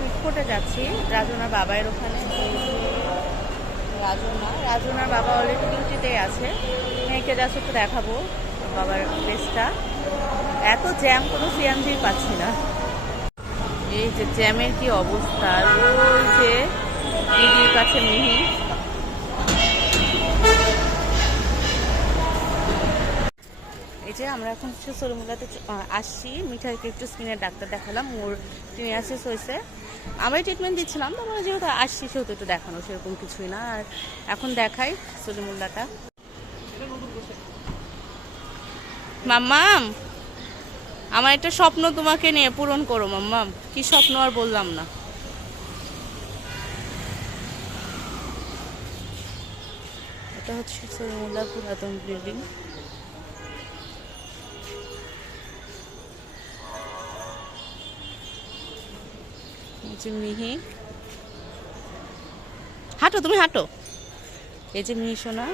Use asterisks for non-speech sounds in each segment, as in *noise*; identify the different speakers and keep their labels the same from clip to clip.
Speaker 1: মিটফোর্টে যাচ্ছি। রাজনার বাবায়ের ওখানে। রাজনা রাজনার বাবা অলরেডি ডিউটিতেই আছে। মেয়েকে যাচ্ছে একটু দেখাবো বাবার প্লেসটা এত জ্যাম কোনো সিএনজি পাচ্ছি না। এই যে জ্যামের কি অবস্থা? ওই যে দিদির কাছে মিহি। এই যে আমরা এখন সরমুলাতে আসছি। মিঠাইকে একটু স্কিনের ডাক্তার দেখালাম। ওর টিনিয়াসিস হয়েছে আমরাই ট্রিটমেন্ট দিচ্ছিলাম, তো আমরা যেহেতু আসছি, সেহেতু একটু দেখানো, সেরকম কিছুই না। আর এখন দেখাই সলিমুল্লাটা মাম্মাম, আমার একটা স্বপ্ন তোমাকে নিয়ে পূরণ করো, মাম্মাম। কি স্বপ্ন আর বললাম না। এটা হচ্ছে সলিমুল্লাহ পুরাতন বিল্ডিং যে মিহি। হাঁটো, তুমি হাঁটো। এই যে মিহি সোনা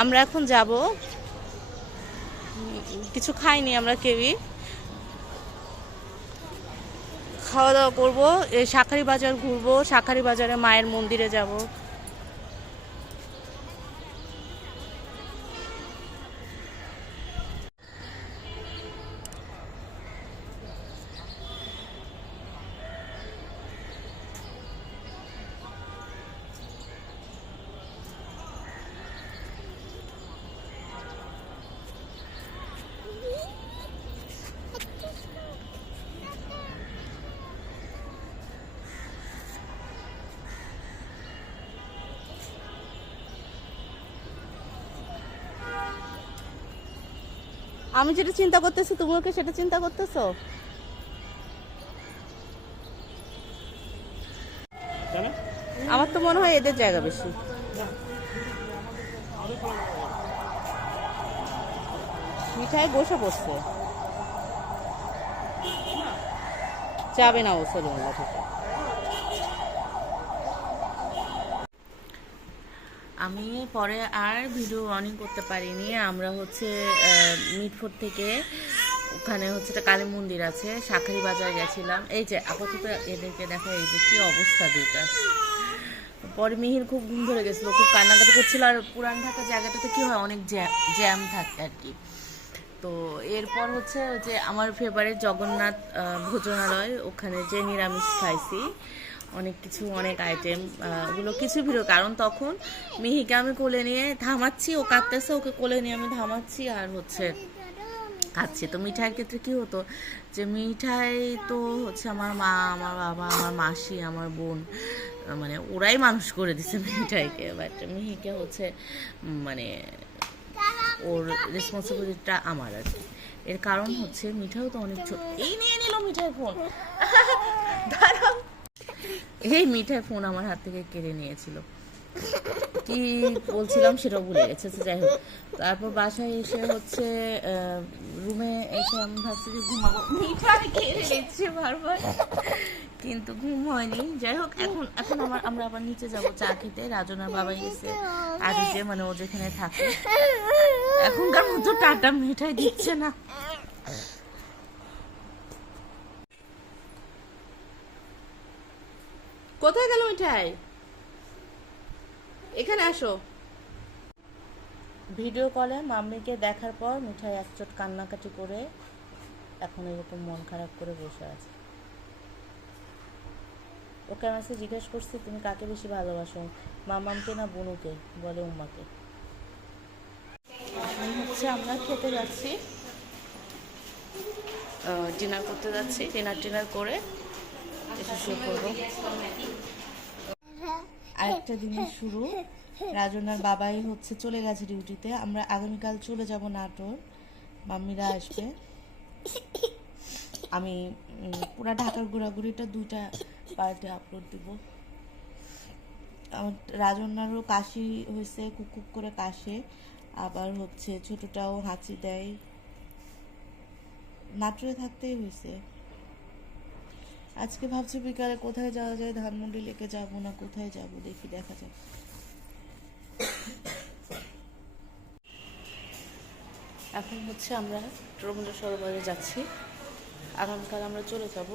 Speaker 1: আমরা এখন যাব। কিছু খাইনি আমরা, কেউই। খাওয়া দাওয়া করব, এই শাখারি বাজার ঘুরবো, শাখারি বাজারে মায়ের মন্দিরে যাব। আমি যেটা চিন্তা করতেছি তুমিও কি সেটা চিন্তা করতেছো? আমার তো মনে হয় এদের জায়গা বেশি। মিঠাই বসে পড়ছে। যাবে না ও সলিমুল্লাহ থেকে আমি পরে আর ভিডিও অনই করতে পারিনি। আমরা হচ্ছে মিটফোর্ট থেকে ওখানে হচ্ছে একটা কালী মন্দির আছে, শাখারি বাজার গেছিলাম। এই যে, আপাতত এদেরকে দেখা, এই যে কি অবস্থা দুইটা। পরে মিহির খুব ঘুম ধরে গেছিল, খুব কান্নাকাটি করছিল। আর পুরান ঢাকা জায়গাটাতে কী হয়, অনেক জ্যাম থাকে আর কি। তো এরপর হচ্ছে যে, আমার ফেভারিট জগন্নাথ ভোজনালয়, ওখানে যে নিরামিষ খাইছি। অনেক কিছু, অনেক আইটেম ওগুলো কিছু ভিড়। কারণ তখন মিহিকে আমি কোলে নিয়ে থামাচ্ছি, ও কাঁদতেছে, ওকে কোলে নিয়ে আমি থামাচ্ছি আর হচ্ছে খাচ্ছি তো মিঠাইয়ের ক্ষেত্রে কি হতো যে মিঠাই তো হচ্ছে আমার মা, আমার বাবা, আমার মাসি, আমার বোন মানে ওরাই মানুষ করে দিছে মিঠাইকে। বাট মিহিকে হচ্ছে মানে ওর রেসপন্সিবিলিটিটা আমার আর কি। এর কারণ হচ্ছে মিঠাইও তো অনেক ছোট এই নিয়ে নিল মিঠাই ফোন। *laughs* দাঁড়াও। এই মিঠাই ফোন আমার হাত থেকে কেড়ে নিয়েছিল। কি বলছিলাম সেটাও ভুলে গেছে যাই হোক। তারপর বাসায় এসে হচ্ছে রুমে এসে আমি ভাবছি যে ঘুমাবো। মিঠাই কেড়ে নিচ্ছে বারবার। কিন্তু ঘুম হয়নি যাই হোক, এখন এখন আমার আমরা আবার নিচে যাব চা খেতে। রাজনার বাবা গেছে আদিতে মানে ও যেখানে থাকে। এখনকার মতো টাটা মিঠাই দিচ্ছে না। কোথায় গেল মিঠাই? এখানে আসো। ভিডিও কলে মাম্মিকে দেখার পর মিঠাই একচোট কান্নাকাটি করে এখন এরকম মন খারাপ করে বসে আছে। ওকে আমি আজকে জিজ্ঞেস করছি তুমি কাকে বেশি ভালোবাসো মামামকে না বনুকে? বলে উম্মাকে। এখন হচ্ছে আমরা খেতে যাচ্ছি। ডিনার করতে যাচ্ছি। ডিনার টিনার করে আরেকটা দিনের শুরু। রাজনার বাবাই হচ্ছে চলে গেছে ডিউটিতে আমরা আগামীকাল চলে যাব নাটোর। মাম্মিরা আসবে। আমি পুরা ঢাকার ঘোরাঘুরিটা দুইটা পার্টে আপলোড দিব। রাজনারও কাশি হয়েছে, কুকুক করে কাশে। আবার হচ্ছে ছোটটাও হাঁচি দেয়। নাটোরে থাকতেই হয়েছে। আজকে ভাবছি বিকালে কোথায় যাওয়া যায়? ধানমন্ডি লেকে যাব না, কোথায় যাব? দেখি, দেখা যাক। এখন হচ্ছে আমরা রবীন্দ্র সরোবরে যাচ্ছি। আগামীকাল আমরা চলে যাব।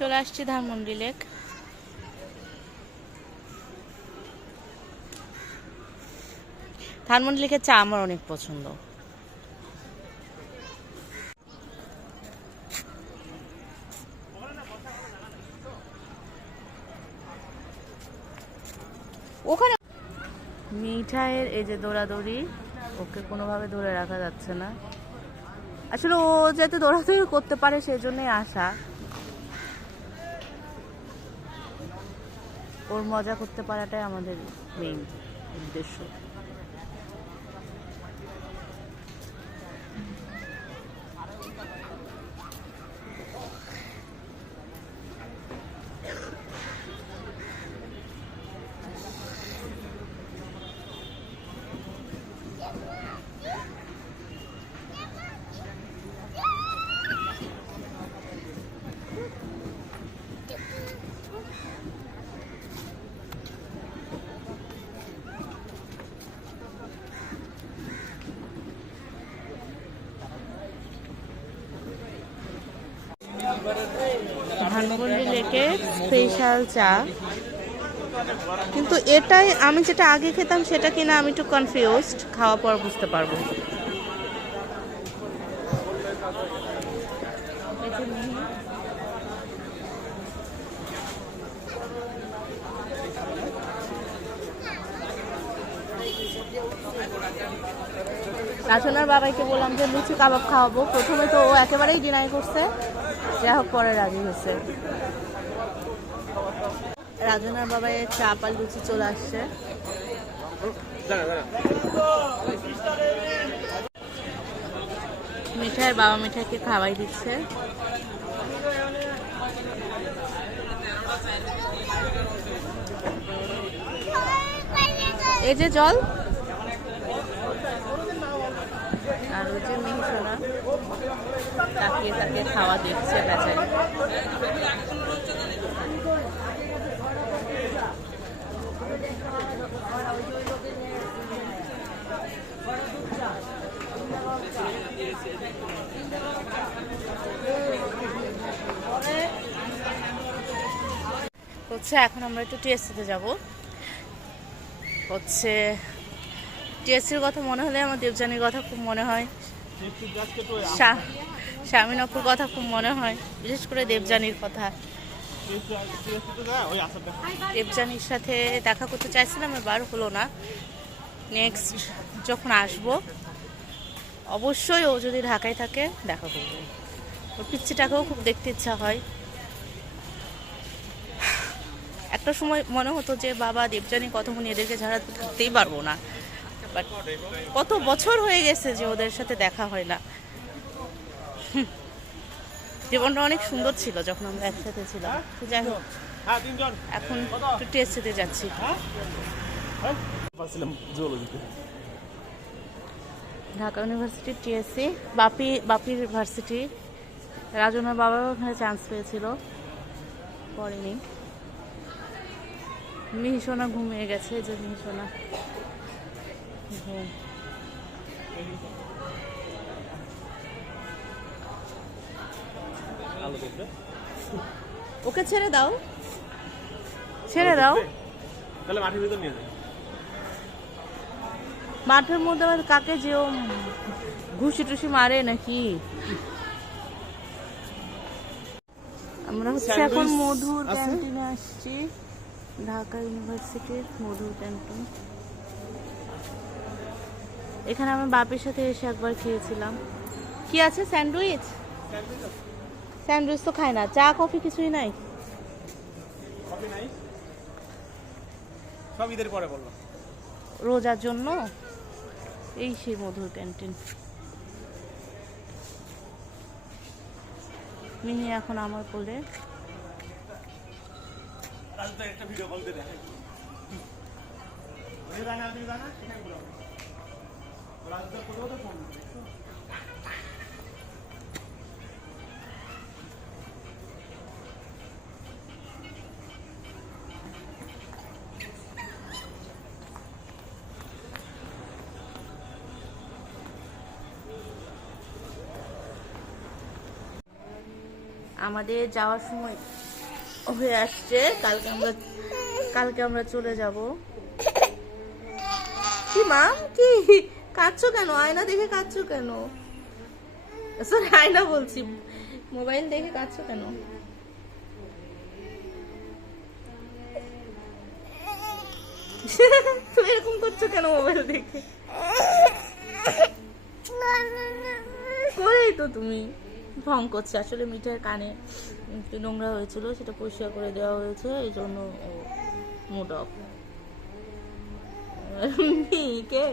Speaker 1: চলে আসছি ধানমন্ডি লেক। ধানমন্ডি লেকের চা আমার অনেক পছন্দ। ওখানে মিঠাইয়ের এই যে দৌড়াদৌড়ি, ওকে কোনোভাবে ধরে রাখা যাচ্ছে না। আসলে ও যাতে দৌড়াদৌড়ি করতে পারে, সেই জন্যই আসা। ওর মজা করতে পারাটাই আমাদের মেইন উদ্দেশ্য ধানমন্ডি লেকের স্পেশাল চা। কিন্তু এটাই আমি যেটা আগে খেতাম সেটা কিনা আমি একটু কনফিউজড খাওয়া পর বুঝতে পারব। রাচনার বাবাইকে বললাম যে লুচি কাবাব খাওয়াবো। প্রথমে তো ও একেবারেই ডিনাই করছে। যাই হোক, পরে রাজি হয়েছে রাজনার বাবাইয়ের চাপ আর লুচি চলে আসছে। মিঠাই বাবা মিঠাইকে খাওয়াই দিচ্ছে। এই যে জল। আর ওই যে মিহিসোনা, তাকিয়ে তাকিয়ে খাওয়া দেখছে বেচারি। হচ্ছে এখন আমরা একটু টিএসসিতে যাব। হচ্ছে টিএসসির কথা মনে হলে আমার দেবযানীর কথা খুব মনে হয়। স্বামীনপুর কথা খুব মনে হয়, বিশেষ করে দেবযানীর কথা। দেবযানীর সাথে দেখা করতে চাইছিলাম, এবার হলো না। নেক্সট যখন আসব, অবশ্যই ও যদি ঢাকায় থাকে, দেখা করব। ওর পিচ্ছিটাকেও খুব দেখতে ইচ্ছা হয়। একটা সময় মনে হতো যে বাবা দেবযানী কতক্ষণ এদেরকে ছাড়া থাকতেই পারব না। বাট কত বছর হয়ে গেছে যে ওদের সাথে দেখা হয় না। জীবনটা অনেক সুন্দর ছিল যখন আমরা একসাথে ছিলাম। যাই হোক এখন একটু টেস্টেতে যাচ্ছি। ঢাকা ইউনিভার্সিটি টিএসসি বাপি বাপির ইউনিভার্সিটি রাজনার বাবাও ওখানে চান্স পেয়েছিল। পড়েনি। মিহিসোনা ঘুমিয়ে গেছে যে মিহিসোনা। ঘুম ওকে ছেড়ে দাও। ছেড়ে দাও।
Speaker 2: তাহলে মাঠের ভিতর নিয়ে যাই।
Speaker 1: মাঠের মধ্যে আবার কাকে ও ঘুষি টুসি মারে নাকি? আমরা হচ্ছে এখন মধুর? ক্যান্টিনে আসছি। ঢাকা ইউনিভার্সিটির মধুর ক্যান্টিন এখানে আমি বাপের সাথে এসে একবার খেয়েছিলাম। কি আছে? স্যান্ডউইচ? স্যান্ডউইচ তো খাই না। চা কফি কিছুই নাই? রোজার জন্য? এই সেই মধুর ক্যান্টিন মিহি এখন আমার কোলে।
Speaker 2: একটা ভিডিও বলতে দেখাই। গানা তো ফোন
Speaker 1: আমাদের যাওয়ার সময় হয়ে আসছে। কালকে আমরা কালকে আমরা চলে যাব। কি মাম? কি? কাঁদছো কেন? আয়না দেখে কাঁদছো কেন? সরি, আয়না বলছি। মোবাইল দেখে কাঁদছো কেন? তুমি এরকম করছ কেন মোবাইল দেখে? করেই তো তুমি। ঢং করছে, আসলে মিঠার কানে। একটু নোংরা হয়েছিল, সেটা পরিষ্কার করে দেওয়া হয়েছে, এই জন্য মুড মিহিকে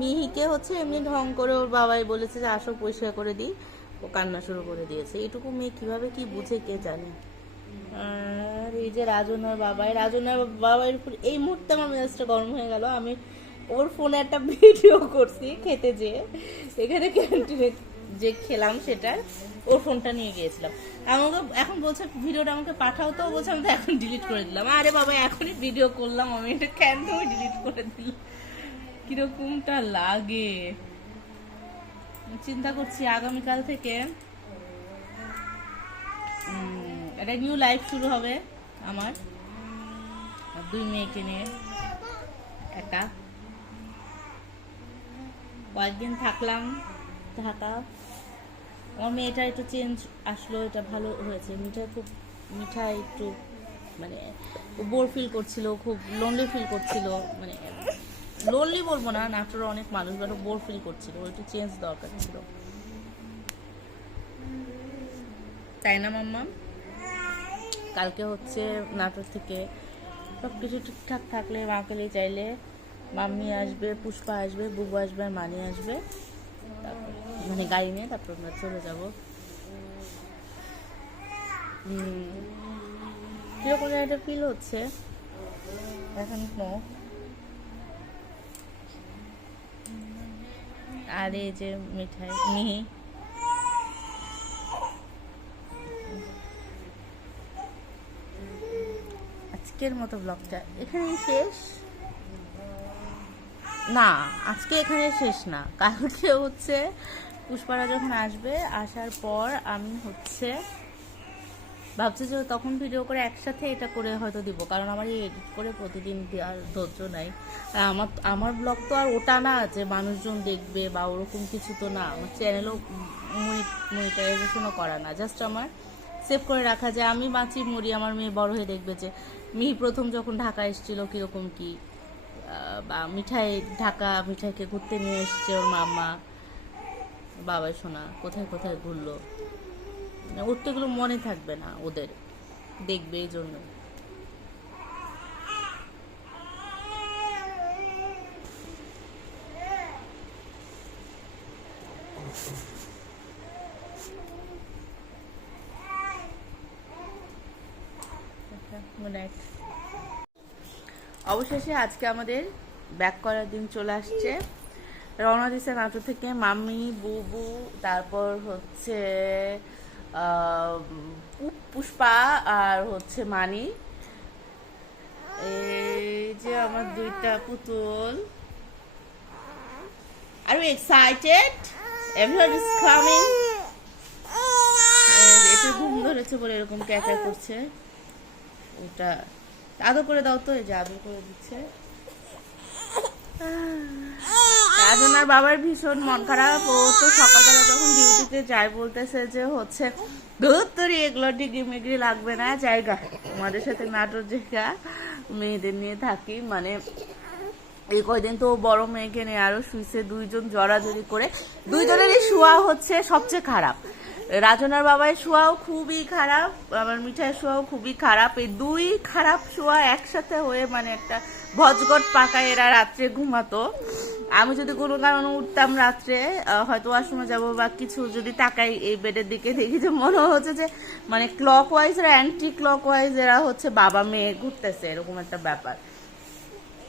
Speaker 1: মিহিকে হচ্ছে এমনি ঢং করে ওর বাবাই বলেছে যে, আসো পরিষ্কার করে দিই। ও কান্না শুরু করে দিয়েছে। এইটুকু মেয়ে কীভাবে কি বুঝে কে জানে। আর এই যে রাজনার বাবাই রাজনার উপর এই মুহূর্তে আমার মেজাজটা গরম হয়ে গেল। আমি ওর ফোনে একটা *laughs* ভিডিও করছি খেতে যেয়ে। এখানে ক্যান্টিনে যে খেলাম সেটা, ওর ফোনটা নিয়ে গিয়েছিলাম। আমাকে এখন বলছে, ভিডিওটা আমাকে পাঠাও তো। বলছে, আমি তো এখন ডিলিট করে দিলাম। আরে বাবা, এখনই ভিডিও করলাম আমি। এটা কেন তুমি ডিলিট করে দিলাম কিরকমটা লাগে? চিন্তা করছি, আগামীকাল থেকে একটা নিউ লাইফ শুরু হবে আমার। দুই মেয়েকে নিয়ে একা। কয়েকদিন থাকলাম ঢাকা আমার মেয়েটা একটু চেঞ্জ আসলো, এটা ভালো হয়েছে। মিঠা খুব, মিঠা একটু মানে বোর ফিল করছিল, খুব লোনলি ফিল করছিল মানে লোনলি বলব না নাটোরে অনেক মানুষ বাট বোর ফিল করছিল। ওর একটু চেঞ্জ দরকার ছিল। তাই না, মাম্মা? কালকে হচ্ছে নাটোর থেকে সব কিছু ঠিকঠাক থাকলে, মাকে চাইলে মাম্মি আসবে, পুষ্পা আসবে, বুবু আসবে মানি আসবে। মানে গাড়ি নিয়ে তারপর আমরা চলে যাব। কীরকম একটা ফিল হচ্ছে। এখন আর এই যে মিঠাই মিহি। আজকের মতো ব্লগটা এখানেই শেষ? না আজকে এখানে শেষ না কালকে হচ্ছে পুষ্পারা যখন আসবে, আসার পর আমি হচ্ছে ভাবছি যে তখন ভিডিও করে একসাথে এটা করে হয়তো দিব, কারণ আমার এই এডিট করে প্রতিদিন দেওয়ার ধৈর্য নাই। আমার আমার ব্লগ তো আর ওটা না যে মানুষজন দেখবে বা ওরকম কিছু তো না। আমার চ্যানেলও মনিটাইজেশনও করা না জাস্ট আমার সেভ করে রাখা যায় আমি বাঁচি, মরি, আমার মেয়ে বড় হয়ে দেখবে যে মিহি প্রথম যখন ঢাকা এসেছিল কীরকম কী বা মিঠাই, ঢাকা মিঠাইকে ঘুরতে নিয়ে এসছে ওর মামা বাবা শোনা কোথায় কোথায় ঘুরলো? ওর তো এগুলো মনে থাকবে না ওদের। দেখবে এই জন্য। অবশেষে আজকে আমাদের ব্যাক করার দিন চলে আসছে। রওনা দিছে নাটক থেকে মাম্মি, বুবু, তারপর হচ্ছে পুষ্পা আর হচ্ছে মানি। এই যে আমার দুইটা পুতুল। আর এক্সাইটেড এভরিওয়ান ইজ কামিং এটা ঘুম ধরেছে বলে এরকম ক্যাকা করছে। ওটা আদর করে দাও তো, এই যে আদর করে দিচ্ছে। রাজনার বাবার ভীষণ মন খারাপ। ও তো সকালবেলা যখন ডিউটিতে যায় বলতেছে যে হচ্ছে ধুর তোর এগুলো ডিগ্রি মিগ্রি লাগবে না, জায়গা। আমাদের সাথে নাটোর জায়গা মেয়েদের নিয়ে থাকি মানে এই কয়দিন তো বড় মেয়েকে নিয়ে আরও শুইছে, দুইজন জড়াজড়ি করে। দুইজনেরই শোয়া হচ্ছে সবচেয়ে খারাপ। রাজনার বাবার শোয়াও খুবই খারাপ আমার মিঠাই শোয়াও খুবই খারাপ। এই দুই খারাপ শোয়া একসাথে হয়ে মানে একটা ভজগট পাকা এরা রাত্রে ঘুমাতো। আমি যদি কোনো কারণে উঠতাম রাত্রে হয়তো ওয়াশরুমে যাব বা কিছু যদি তাকাই এই বেডের দিকে দেখি যে মনে হচ্ছে যে মানে ক্লক ওয়াইজ আর অ্যান্টি ক্লক ওয়াইজ এরা হচ্ছে বাবা মেয়ে ঘুরতেছে, এরকম একটা ব্যাপার।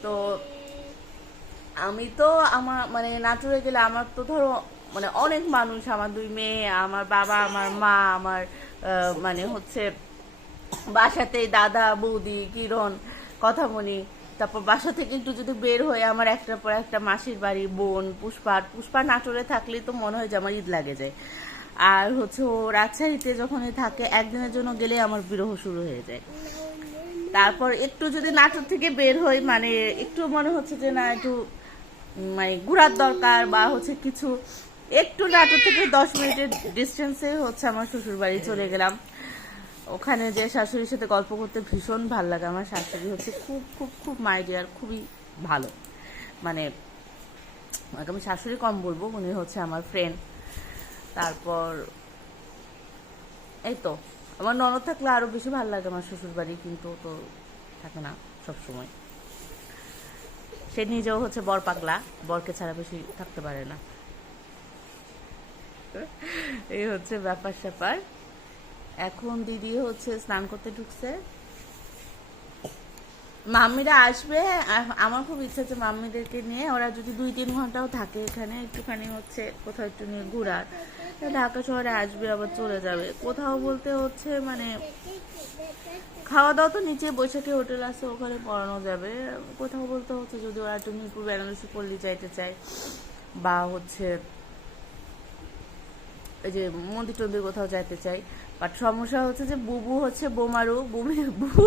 Speaker 1: তো আমি তো আমার মানে নাটোরে গেলে আমার তো ধরো মানে অনেক মানুষ, আমার দুই মেয়ে, আমার বাবা, আমার মা, আমার মানে হচ্ছে বাসাতেই দাদা, বৌদি, কিরণ, কথা কথামণি তারপর বাসা থেকে একটু যদি বের হয়ে আমার একটার পর একটা মাসির বাড়ি, বোন, পুষ্পা পুষ্পা নাটোরে থাকলে তো মনে হয় যে আমার ঈদ লাগে যায়। আর হচ্ছে ও রাজশাহীতে যখন থাকে, একদিনের জন্য গেলে আমার বিরহ শুরু হয়ে যায়। তারপর একটু যদি নাটোর থেকে বের হই মানে একটু মনে হচ্ছে যে না, একটু মানে ঘোরার দরকার বা হচ্ছে কিছু, একটু নাটোর থেকে দশ মিনিটের ডিস্টেন্সে হচ্ছে আমার শ্বশুর বাড়ি চলে গেলাম। ওখানে যে শাশুড়ির সাথে গল্প করতে ভীষণ ভালো লাগে। আমার শাশুড়ি হচ্ছে খুব খুব খুব মাইডিয়ার খুবই ভালো। মানে আমি শাশুড়ি কম বলব, উনি হচ্ছে আমার ফ্রেন্ড তারপর এই তো আমার ননদ থাকলে আরও বেশি ভালো লাগে আমার শ্বশুর বাড়ি কিন্তু তো থাকে না সব সময় সে নিজেও হচ্ছে বর পাগলা, বরকে ছাড়া বেশি থাকতে পারে না। এই হচ্ছে ব্যাপার স্যাপার এখন দিদি হচ্ছে স্নান করতে ঢুকছে। মাম্মিরা আসবে আমার খুব ইচ্ছা আছে মাম্মিদেরকে নিয়ে। ওরা যদি দুই তিন ঘন্টাও থাকে এখানে, একটুখানি হচ্ছে কোথাও একটু নিয়ে ঘোরার। ঢাকা শহরে আসবে, আবার চলে যাবে। কোথাও বলতে হচ্ছে মানে খাওয়া দাওয়া তো নিচে বৈশাখী হোটেল আছে, ওখানে পড়ানো যাবে। কোথাও বলতে হচ্ছে যদি ওরা একটু মিরপুর, বেনারসি, পল্লী যাইতে চায়। বা হচ্ছে এই যে মন্দির টন্দির কোথাও যাইতে চাই বাট সমস্যা হচ্ছে যে বুবু হচ্ছে বোমারু বুবি বুবু।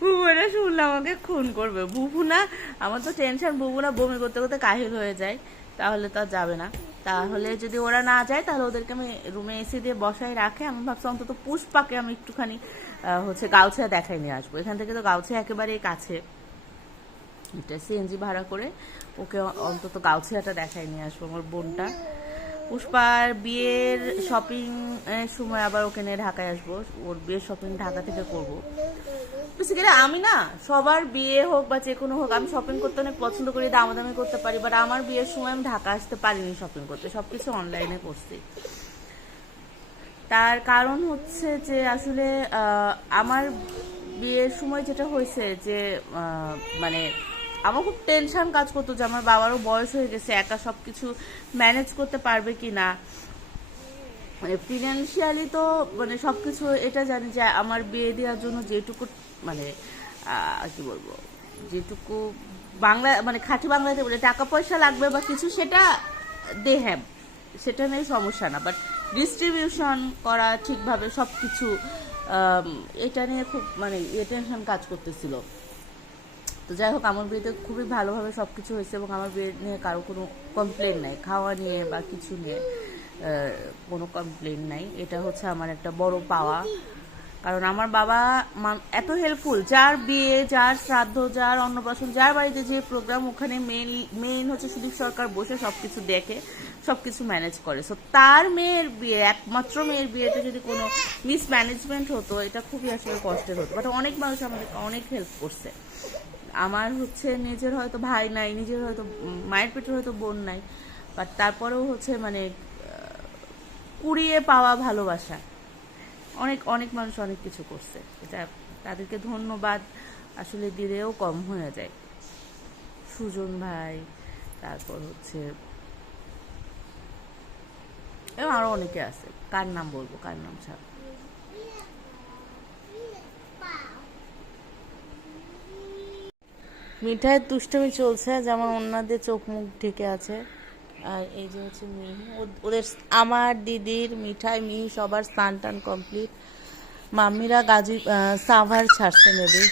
Speaker 1: বুবুরা শুনলে আমাকে খুন করবে। বুবু না, আমার তো টেনশন বুবু না বমি করতে করতে কাহিল হয়ে যায়। তাহলে তো যাবে না। তাহলে যদি ওরা না যায়, তাহলে ওদেরকে আমি রুমে এসি দিয়ে বসাই রাখে। আমি ভাবছি অন্তত পুষ্পাকে আমি একটুখানি হচ্ছে গাউছিয়া দেখাই নিয়ে আসব। এখান থেকে তো গাউছিয়া একেবারেই কাছে। এটা সিএনজি ভাড়া করে ওকে অন্তত গাউছিয়াটা দেখাই নিয়ে আসব আমার বোনটা। পুষ্পার বিয়ের শপিং সময় আবার ওকে নিয়ে ঢাকায় আসব। ওর বিয়ের শপিং ঢাকা থেকে করব। বেসিক্যালি আমি না, সবার বিয়ে হোক বা যে কোনো হোক, আমি শপিং করতে অনেক পছন্দ করি, দামাদামি করতে পারি বাট আমার বিয়ের সময় আমি ঢাকা আসতে পারিনি শপিং করতে। সবকিছু অনলাইনে করছি। তার কারণ হচ্ছে যে আসলে আমার বিয়ের সময় যেটা হয়েছে যে মানে আমার খুব টেনশন কাজ করতো যে আমার বাবারও বয়স হয়ে গেছে, একা সবকিছু ম্যানেজ করতে পারবে কি না মানে ফিনান্সিয়ালি তো মানে সবকিছু এটা জানি যে আমার বিয়ে দেওয়ার জন্য যেটুকু মানে কি বলব, যেটুকু বাংলা মানে খাঁটি বাংলাতে বলে টাকা পয়সা লাগবে বা কিছু সেটা দে হ্যাভ সেটা নিয়ে সমস্যা না। বাট ডিস্ট্রিবিউশন করা, ঠিকভাবে সব কিছু এটা নিয়ে খুব মানে ইয়ে টেনশন কাজ করতেছিল। তো যাই হোক, আমার বিয়েতে খুবই ভালোভাবে সব কিছু হয়েছে এবং আমার বিয়ে নিয়ে কারও কোনো কমপ্লেন নাই। খাওয়া নিয়ে বা কিছু নিয়ে কোনো কমপ্লেন নাই। এটা হচ্ছে আমার একটা বড় পাওয়া। কারণ আমার বাবা এত হেল্পফুল যার বিয়ে, যার শ্রাদ্ধ, যার অন্নপ্রাশন, যার বাড়িতে যে প্রোগ্রাম ওখানে মেন মেইন হচ্ছে সুদীপ সরকার বসে সব কিছু দেখে সব কিছু ম্যানেজ করে। সো তার মেয়ের বিয়ে, একমাত্র মেয়ের বিয়েতে যদি কোনো মিসম্যানেজমেন্ট হতো, এটা খুবই আসলে কষ্টের হতো। বাট অনেক মানুষ আমাদেরকে অনেক হেল্প করছে। আমার হচ্ছে নিজের হয়তো ভাই নাই, নিজের হয়তো মায়ের পেটের হয়তো বোন নাই বাট তারপরেও হচ্ছে মানে কুড়িয়ে পাওয়া ভালোবাসা। অনেক অনেক মানুষ অনেক কিছু করছে। এটা তাদেরকে ধন্যবাদ আসলে দিলেও কম হয়ে যায়। সুজন ভাই, তারপর হচ্ছে এবং আরও অনেকে আছে। কার নাম বলব? কার নাম ছাড়া মিঠাইয়ের তুষ্টমি চলছে, যেমন অন্যদের চোখ মুখ ঢেকে আছে। আর এই যে হচ্ছে মিহি ওদের আমার দিদির মিঠাই মিহি সবার স্নান টান কমপ্লিট। মাম্মিরা গাজি সাভার ছাড়ছে মেবি।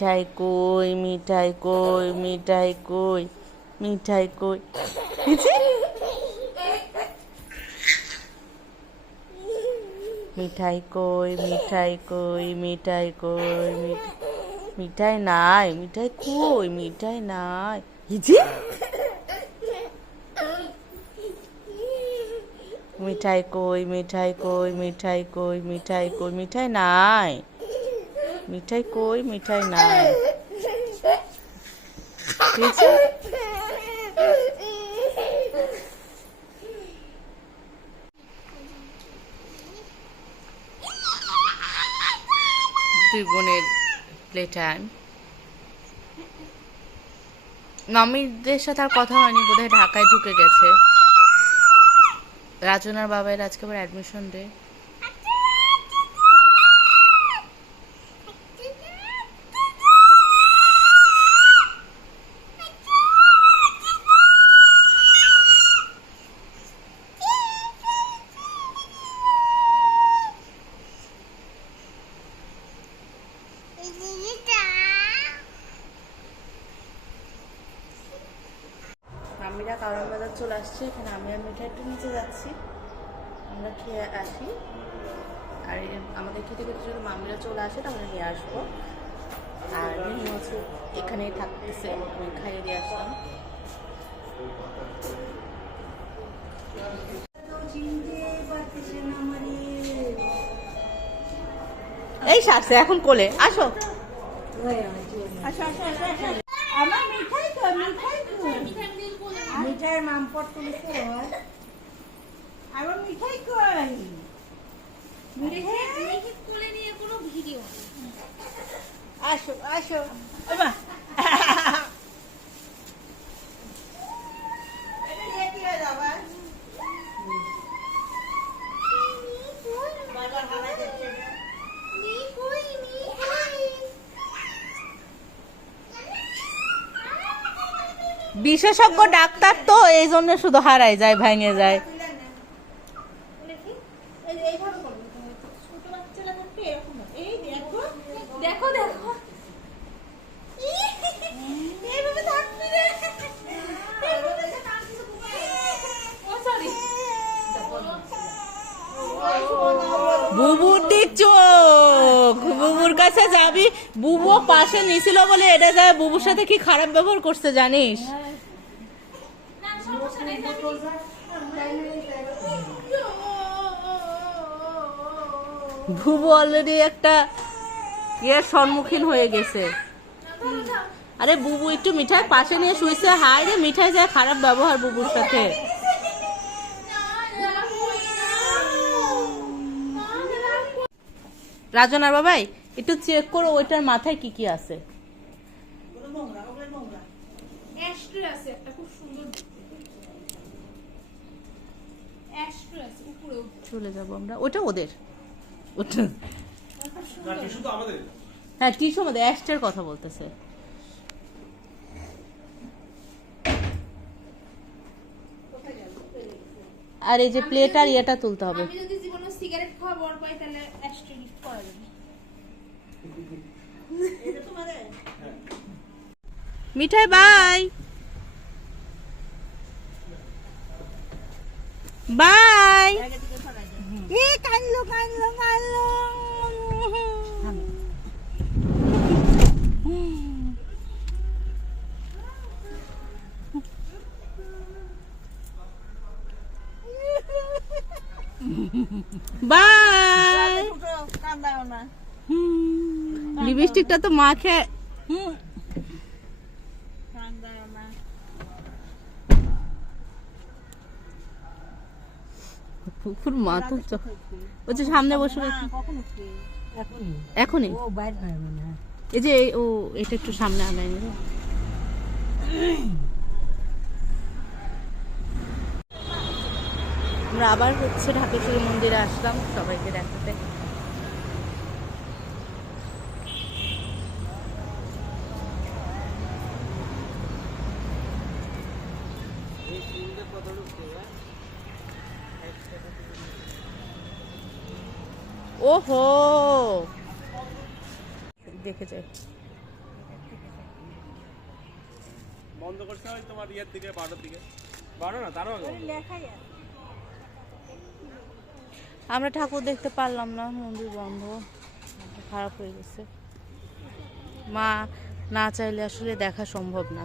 Speaker 1: মিঠাই কই মিঠাই কই মিঠাই কই মিঠাই কই দিদি? মিঠাই কই মিঠাই কই মিঠাই কই মিঠ- মিঠাই নাই মিঠাই কই মিঠাই নাই হিজি মিঠাই কই মিঠাই কই মিঠাই কই মিঠাই কই মিঠাই কই মিঠাই না দুই বোনের প্লে টাইম নমিদের সাথে আর কথা হয়নি বোধহয় ঢাকায় ঢুকে গেছে। রাজনার বাবার আজকে আবার অ্যাডমিশন ডে চলে আসছে এখানে আমি আর মিঠা একটু নিচে যাচ্ছি। আমরা খেয়ে আসি। আর আমাদের খেতে খেতে যদি মামিরা চলে আসে তাহলে নিয়ে আসব। আর হচ্ছে এখানেই থাকতেছে আমি খাইয়ে দিয়ে আসলাম। এই সারছে এখন কোলে আসো।
Speaker 3: আমার মিঠাই তো মিঠাই তো। মিঠাইয়ের নাম তুলেছে আমার মিঠাই কই? আসো আসো। বাবা এটা নিয়ে কি হয়ে যাবে বারবার হালাই যাচ্ছে না।
Speaker 1: বিশেষজ্ঞ ডাক্তার তো এই জন্য শুধু হারায় যায় ভেঙে যায়। কাছে যাবি বুবু পাশে নিছিল বলে এটা যায়, বুবুর সাথে কি খারাপ ব্যবহার করছে জানিস? বুবু অলরেডি একটা ইয়ের সম্মুখীন হয়ে গেছে। আরে বুবু একটু মিঠাই পাশে নিয়ে শুয়েছে হাই রে, মিঠাই যায় খারাপ ব্যবহার বুবুর সাথে। রাজনার বাবাই একটু চেক করো ওইটার মাথায় কি কি আছে।
Speaker 4: অ্যাস্ট্রে আছে একটা খুব সুন্দর অ্যাস্ট্রে আছে উপরেও
Speaker 1: চলে যাব আমরা। ওটা ওদের। ওটা
Speaker 2: না টিস্যু আমাদের।
Speaker 1: হ্যাঁ অ্যাস্টের কথা বলতেছে। আর এই যে প্লেট আর ইয়েটা তুলতে হবে।
Speaker 4: আমি যদি জীবনে সিগারেট খাওয়া বর পাই তাহলে অ্যাস্ট্রে গিফট করা যাবে
Speaker 3: এটা তোমাদের
Speaker 1: মিঠাই বাই। বাই।
Speaker 3: এ কানলো কানলো কানলো
Speaker 1: বাই
Speaker 3: কান্দাও না
Speaker 1: লিপস্টিকটা তো মাখে মাথা চ- সামনে বসে
Speaker 3: এখনই।
Speaker 1: এখনই?
Speaker 3: ও বাইরে
Speaker 1: এই যে ও এটা একটু সামনে আনাই আমরা আবার হচ্ছে ঢাকেশ্বরী মন্দিরে আসলাম সবাইকে দেখাতে। ওহো। দেখে যাই।
Speaker 2: বন্ধ করতে হয় তোমার ইয়ের দিকে বারোটার দিকে। বারো না তারও
Speaker 1: আমরা ঠাকুর দেখতে পারলাম না মন্দির বন্ধ। খারাপ হয়ে গেছে। মা না চাইলে আসলে দেখা সম্ভব না।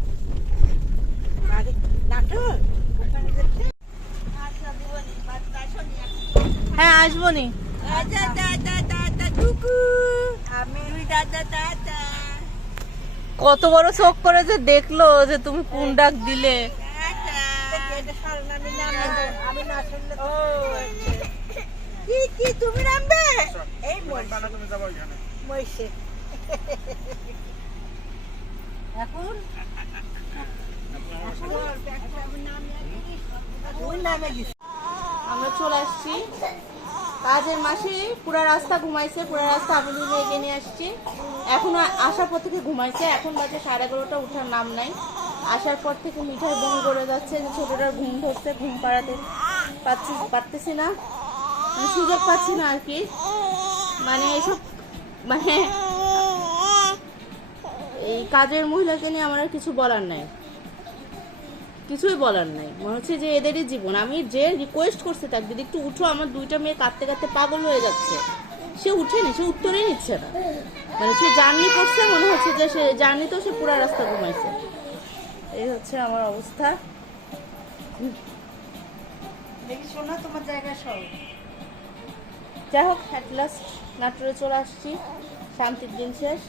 Speaker 1: হ্যাঁ আসব নি
Speaker 3: দাদা দাদা দাদা টুকু আমি দাদা দাদা
Speaker 1: কত বড় শোক করে যে দেখল যে তুমি কোন ডাক দিলে আমরা চলে আসছি কাজের মাসে পুরা রাস্তা ঘুমাইছে, পুরা রাস্তা আমি মেয়েকে নিয়ে আসছি। এখন আসার পর থেকে ঘুমাইছে, এখন বাজে সাড়ে এগারোটা, উঠার নাম নাই। আসার পর থেকে মিঠাই বমি করে যাচ্ছে ছোটটার ঘুম ধরছে, ঘুম পাড়াতে পাচ্ছি পারতেছি না। মানে সুযোগ পাচ্ছি না আর কি। মানে এসব মানে এই কাজের মহিলাকে নিয়ে আমার কিছু বলার নাই। কিছুই বলার নাই। মনে হচ্ছে যে এদেরই জীবন। আমি যে রিকোয়েস্ট করছে তাকে দিদি একটু উঠো আমার দুইটা মেয়ে কাঁদতে কাঁদতে পাগল হয়ে যাচ্ছে। সে উঠেনি সে উত্তরেই নিচ্ছে না। মানে সে জার্নি করছে মনে হচ্ছে যে সে জার্নি তো সে পুরা রাস্তা ঘুমাইছে। এই হচ্ছে আমার অবস্থা।
Speaker 3: শোনা তোমার জায়গা সব।
Speaker 1: যাই হোক অ্যাট লাস্ট নাটোরে চলে আসছি। শান্তির দিন শেষ।